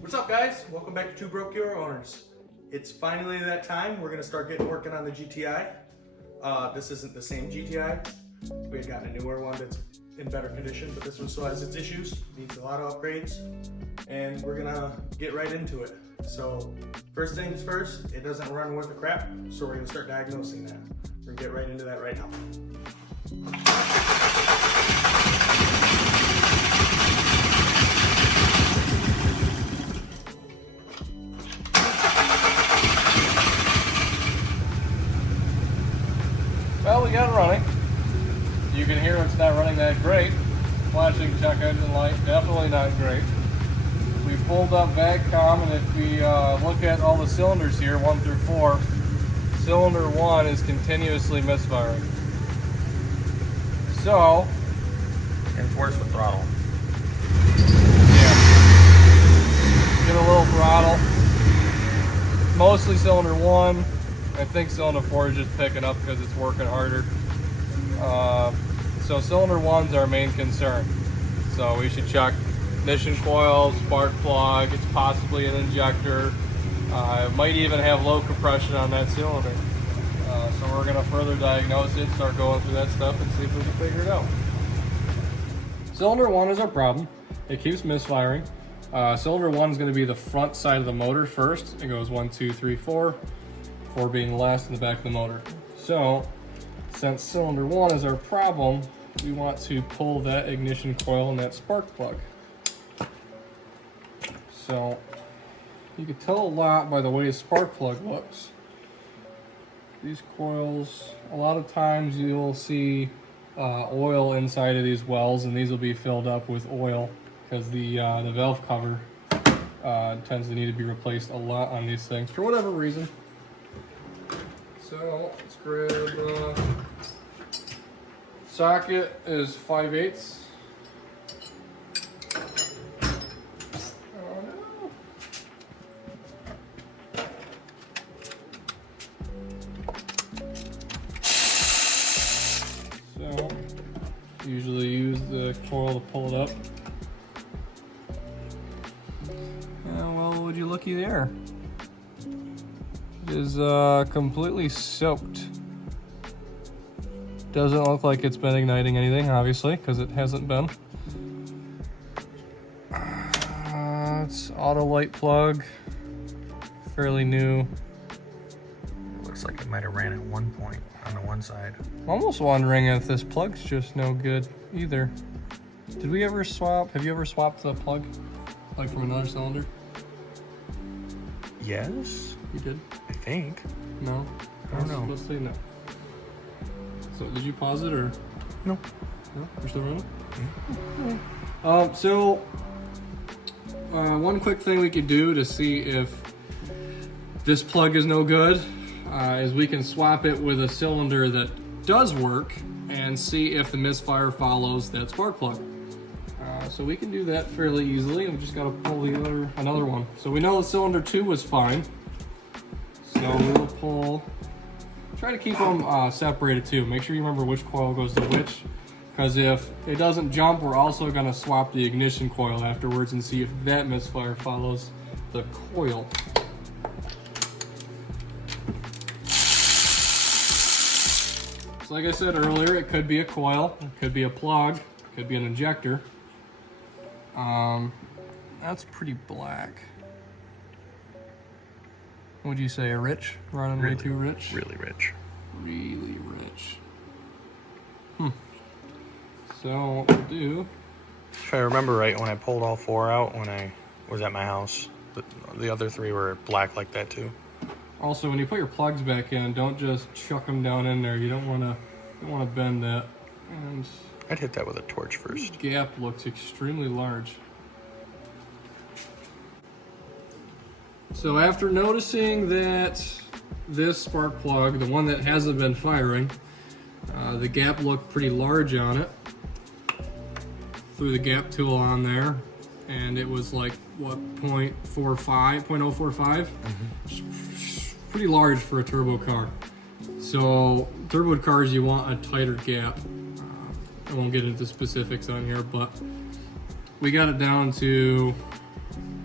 What's up, guys? Welcome back to Two Broke Hero Owners. It's finally that time. We're gonna start working on the GTI. This isn't the same GTI. We had gotten a newer one that's in better condition, but this one still has its issues, needs a lot of upgrades, and we're gonna get right into it. So first things first, it doesn't run worth a crap, so we're gonna start diagnosing that. We're gonna get right into that right now. Well, we got it running. You can hear it's not running that great. Flashing check engine light, definitely not great. We pulled up VAGCOM, and if we look at all the cylinders here, 1 through 4, cylinder 1 is continuously misfiring. So, and it's worse with throttle. Yeah. Get a little throttle. Mostly cylinder 1. I think cylinder 4 is just picking up because it's working harder. So cylinder 1's our main concern. So we should check ignition coil, spark plug, it's possibly an injector. It might even have low compression on that cylinder. So we're gonna further diagnose it, start going through that stuff and see if we can figure it out. Cylinder 1 is our problem. It keeps misfiring. Cylinder 1 is gonna be the front side of the motor first. It goes 1, 2, 3, 4. 4 being the last in the back of the motor. So, since cylinder 1 is our problem, we want to pull that ignition coil and that spark plug. So, you can tell a lot by the way the spark plug looks. These coils, a lot of times you'll see oil inside of these wells, and these will be filled up with oil because the valve cover tends to need to be replaced a lot on these things for whatever reason. So let's grab socket is 5/8. Oh no. So usually use the coil to pull it up. Well, would you looky there? Is completely soaked. Doesn't look like it's been igniting anything, obviously, because it hasn't been. It's auto light plug, fairly new. Looks like it might have ran at one point on the one side. I'm almost wondering if this plug's just no good either. Did we ever swap? Have you ever swapped the plug, like from another cylinder? Yes. You did? I think. No? I don't know. Let's say no. So, did you pause it or? No. No? You're still running? Mm-hmm. One quick thing we could do to see if this plug is no good is we can swap it with a cylinder that does work and see if the misfire follows that spark plug. So we can do that fairly easily. We just got to pull another one. So we know the cylinder 2 was fine. So we'll pull, try to keep them separated too. Make sure you remember which coil goes to which, because if it doesn't jump, we're also going to swap the ignition coil afterwards and see if that misfire follows the coil. So like I said earlier, it could be a coil, it could be a plug, it could be an injector. That's pretty black. Would you say a rich? Running way too rich? Really rich. Really rich. So what we'll do... If I remember right, when I pulled all 4 out when I was at my house, the other 3 were black like that too. Also, when you put your plugs back in, don't just chuck them down in there. You don't want to bend that. And I'd hit that with a torch first. this gap looks extremely large. So after noticing that this spark plug, the one that hasn't been firing, the gap looked pretty large on it. Threw the gap tool on there, and it was like, what, 0.45? Mm-hmm. Pretty large for a turbo car. So turbo cars, you want a tighter gap. And won't get into specifics on here, but we got it down to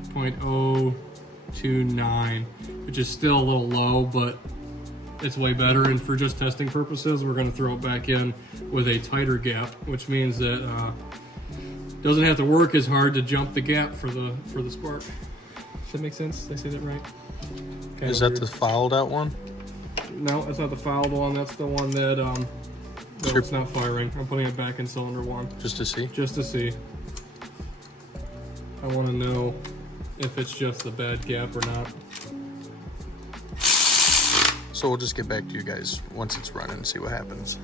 0.029, which is still a little low, but it's way better. And for just testing purposes, we're going to throw it back in with a tighter gap, which means that doesn't have to work as hard to jump the gap for the spark. Does that make sense? Did I say that right? Is that the fouled out one? No, it's not the fouled one. That's the one that no, it's not firing. I'm putting it back in cylinder 1. Just to see? Just to see. I want to know if it's just a bad gap or not. So we'll just get back to you guys once it's running and see what happens.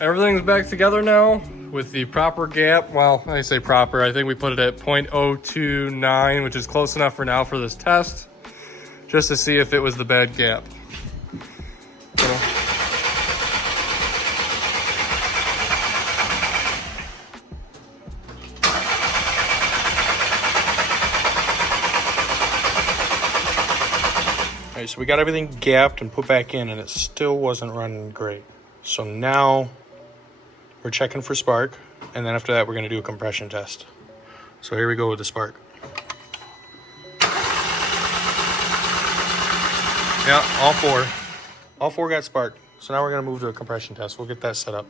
Everything's back together now with the proper gap. Well, I say proper, I think we put it at 0.029, which is close enough for now for this test, just to see if it was the bad gap. Alright, so we got everything gapped and put back in, and it still wasn't running great. So now we're checking for spark, and then after that we're going to do a compression test. So here we go with the spark. Yeah, all four got spark. So now we're going to move to a compression test. We'll get that set up.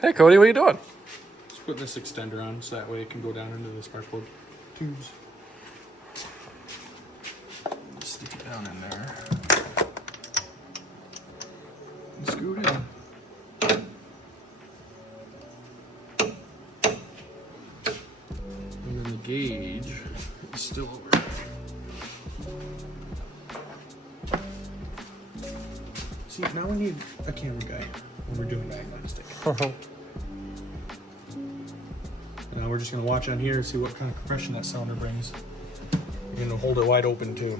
Hey Cody, what are you doing? Just putting this extender on so that way it can go down into the spark plug tubes. Stick it down in there. And scoot in. And then the gauge is still over there. See, now we need a camera guy when we're doing diagnostic. And now we're just gonna watch on here and see what kind of compression that cylinder brings. You're gonna hold it wide open too.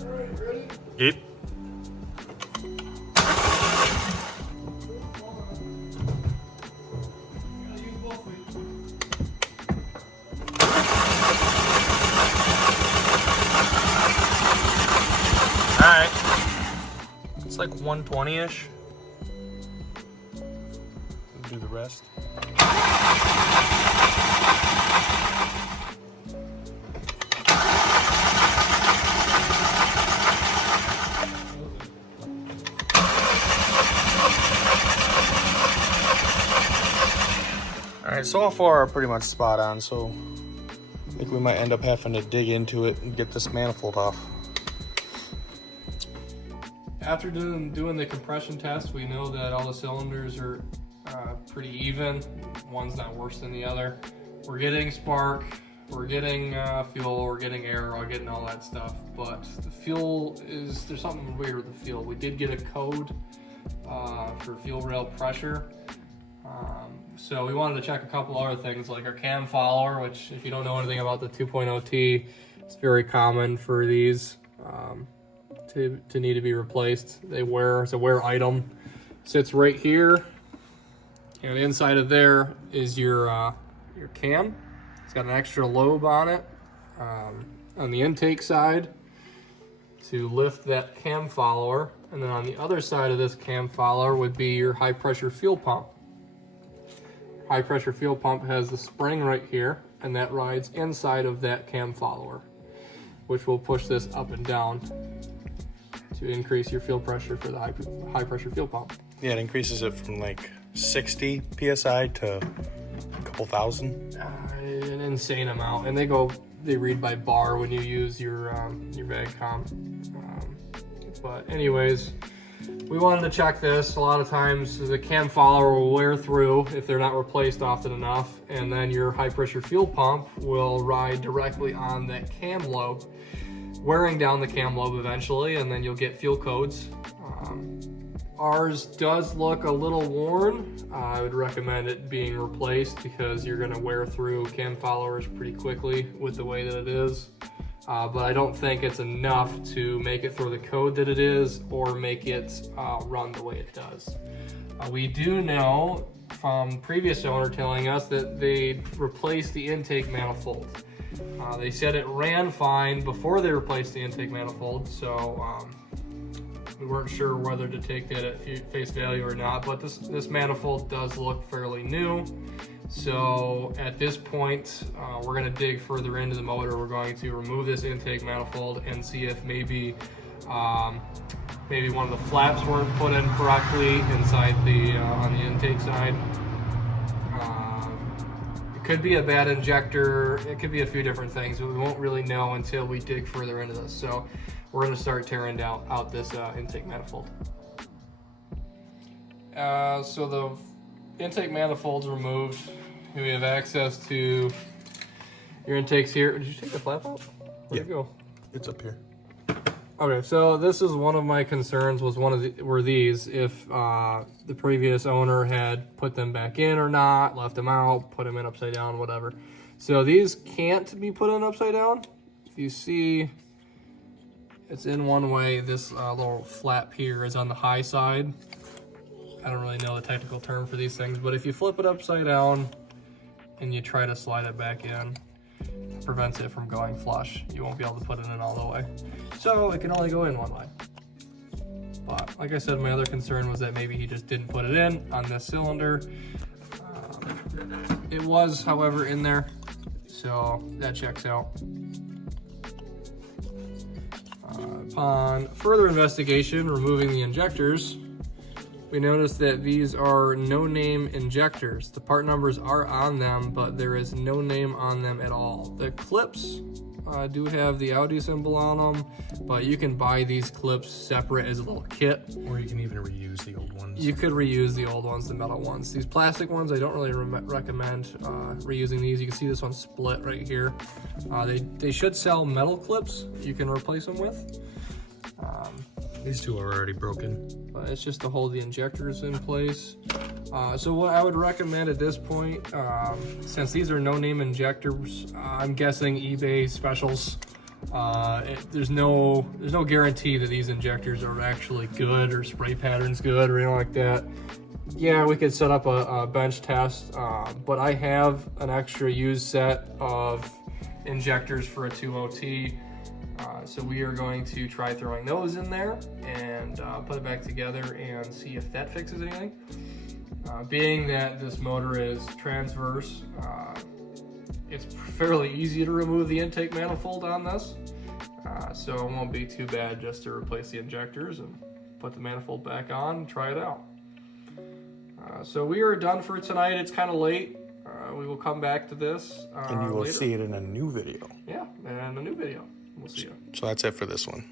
Alright, ready? Yep. Alright. It's like 120-ish. Do the rest. Alright, so far are pretty much spot on, so I think we might end up having to dig into it and get this manifold off. After doing the compression test, we know that all the cylinders are pretty even. One's not worse than the other. We're getting spark, we're getting fuel, we're getting air, we're getting all that stuff. But the fuel there's something weird with the fuel. We did get a code for fuel rail pressure. So we wanted to check a couple other things like our cam follower, which if you don't know anything about the 2.0T, it's very common for these to need to be replaced. It's a wear item. Sits right here, and inside of there is your cam. It's got an extra lobe on it on the intake side to lift that cam follower, and then on the other side of this cam follower would be your high pressure fuel pump. High pressure fuel pump has the spring right here, and that rides inside of that cam follower, which will push this up and down to increase your fuel pressure for the high pressure fuel pump. Yeah, it increases it from like 60 PSI to a couple thousand. An insane amount, and they read by bar when you use your VAGCOM. But anyways, we wanted to check this. A lot of times the cam follower will wear through if they're not replaced often enough, and then your high pressure fuel pump will ride directly on that cam lobe, wearing down the cam lobe eventually, and then you'll get fuel codes. Ours does look a little worn. I would recommend it being replaced because you're gonna wear through cam followers pretty quickly with the way that it is. But I don't think it's enough to make it through the code that it is or make it run the way it does. We do know from previous owner telling us that they replaced the intake manifold. They said it ran fine before they replaced the intake manifold, so we weren't sure whether to take that at face value or not, but this manifold does look fairly new. So at this point, we're going to dig further into the motor. We're going to remove this intake manifold and see if maybe one of the flaps weren't put in correctly inside the on the intake side. It could be a bad injector. It could be a few different things, but we won't really know until we dig further into this. So we're going to start tearing out this intake manifold. So the intake manifold's removed. We have access to your intakes here. Did you take the flap out? Where'd it go? It's up here. Okay, so this is one of my concerns, were these, if the previous owner had put them back in or not, left them out, put them in upside down, whatever. So these can't be put in upside down. If you see, it's in one way. This little flap here is on the high side. I don't really know the technical term for these things, but if you flip it upside down and you try to slide it back in, it prevents it from going flush. You won't be able to put it in all the way. So it can only go in one way. But like I said, my other concern was that maybe he just didn't put it in on this cylinder. It was, however, in there, so that checks out. Upon further investigation, removing the injectors, we noticed that these are no-name injectors. The part numbers are on them, but there is no name on them at all. The clips do have the Audi symbol on them, but you can buy these clips separate as a little kit. Or you can even reuse the old ones. You could reuse the old ones, the metal ones. These plastic ones, I don't really recommend reusing these. You can see this one split right here. They should sell metal clips you can replace them with. These two are already broken. But it's just to hold the injectors in place. So what I would recommend at this point, since these are no-name injectors, I'm guessing eBay specials. There's no guarantee that these injectors are actually good or spray patterns good or anything like that. Yeah, we could set up a bench test, but I have an extra used set of injectors for a 2OT. So we are going to try throwing those in there and put it back together and see if that fixes anything. Being that this motor is transverse, it's fairly easy to remove the intake manifold on this. So it won't be too bad just to replace the injectors and put the manifold back on and try it out. So we are done for tonight. It's kind of late. We will come back to this And you will later. see it in a new video. Yeah, and a new video. We'll see you. So that's it for this one.